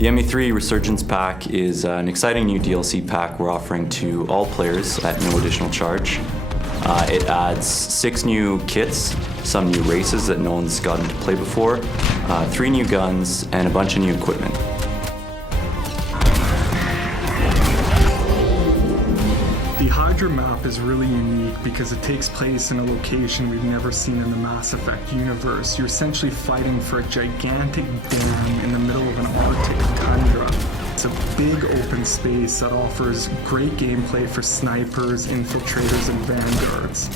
The ME3 Resurgence pack is an exciting new DLC pack we're offering to all players at no additional charge. It adds 6 new kits, some new races that no one's gotten to play before, 3 new guns, and a bunch of new equipment. The HYDRA map is really unique because it takes place in a location we've never seen in the Mass Effect universe. You're essentially fighting for a gigantic dam in the middle of an Arctic tundra. It's a big open space that offers great gameplay for snipers, infiltrators, and vanguards.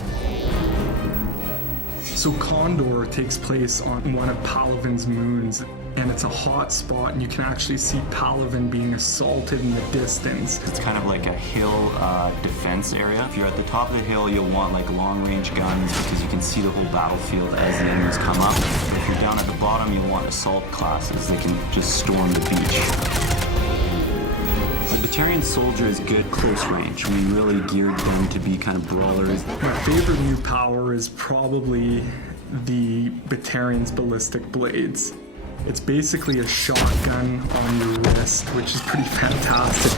So CONDOR takes place on one of Palaven's moons, and it's a hot spot, and you can actually see Palaven being assaulted in the distance. It's kind of like a hill defense area. If you're at the top of the hill, you'll want like long-range guns because you can see the whole battlefield as the enemies come up. But if you're down at the bottom, you'll want assault classes that can just storm the beach. The BATARIAN soldier is good close range. We really geared them to be kind of brawlers. My favorite new power is probably the BATARIAN's ballistic blades. It's basically a shotgun on your wrist, which is pretty fantastic.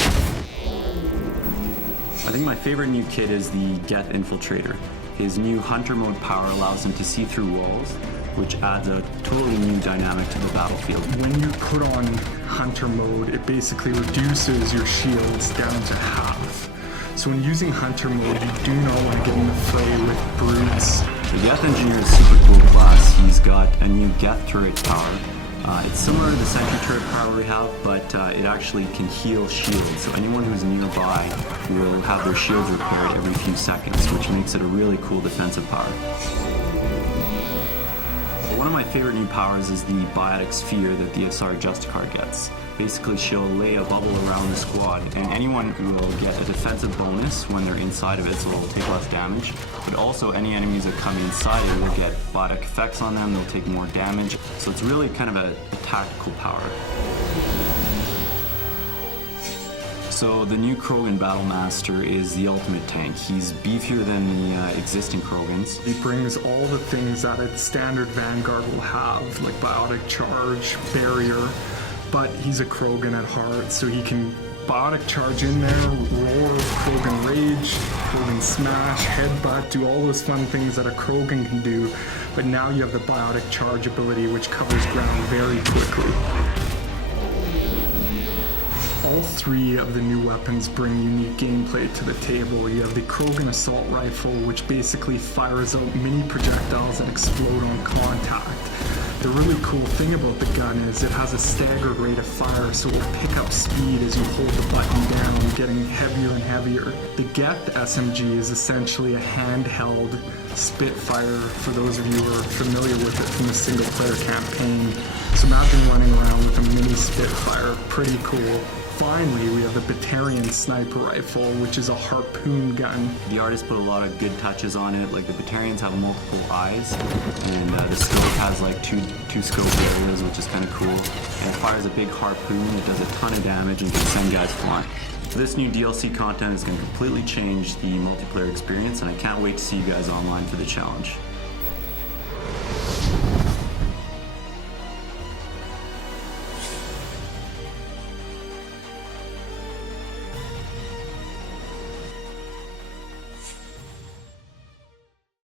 I think my favorite new kit is the GETH infiltrator. His new hunter mode power allows him to see through walls, which adds a totally new dynamic to the battlefield. When you put on hunter mode, it basically reduces your shields down to half. So when using hunter mode, you do not want to get in the fray with brutes. The GETH engineer is super cool class. He's got a new GETH turret power. It's similar to the sentry turret power we have, but it actually can heal shields. So anyone who's nearby will have their shields repaired every few seconds, which makes it a really cool defensive power. One of my favorite new powers is the biotic sphere that the ASARI JUSTICAR gets. Basically, she'll lay a bubble around the squad, and anyone will get a defensive bonus when they're inside of it, so it'll take less damage. But also, any enemies that come inside it will get biotic effects on them, they'll take more damage. So it's really kind of a tactical power. So the new KROGAN BATTLEMASTER is the ultimate tank. He's beefier than the existing KROGANs. He brings all the things that a standard Vanguard will have, like biotic charge, barrier, but he's a KROGAN at heart, so he can biotic charge in there, roar, KROGAN rage, KROGAN smash, headbutt, do all those fun things that a KROGAN can do, but now you have the biotic charge ability, which covers ground very quickly. All 3 of the new weapons bring unique gameplay to the table. You have the KROGAN assault rifle, which basically fires out mini projectiles that explode on contact. The really cool thing about the gun is it has a staggered rate of fire, so it will pick up speed as you hold the button down, getting heavier and heavier. The GETH SMG is essentially a handheld Spitfire, for those of you who are familiar with it from the single-player campaign. So imagine running around with a mini Spitfire, pretty cool. Finally, we have the BATARIAN sniper rifle, which is a harpoon gun. The artist put a lot of good touches on it, like the BATARIANs have multiple eyes, and the scope has like two scope areas, which is kind of cool. And it fires a big harpoon that does a ton of damage and can send guys flying. This new DLC content is going to completely change the multiplayer experience, and I can't wait to see you guys online for the challenge.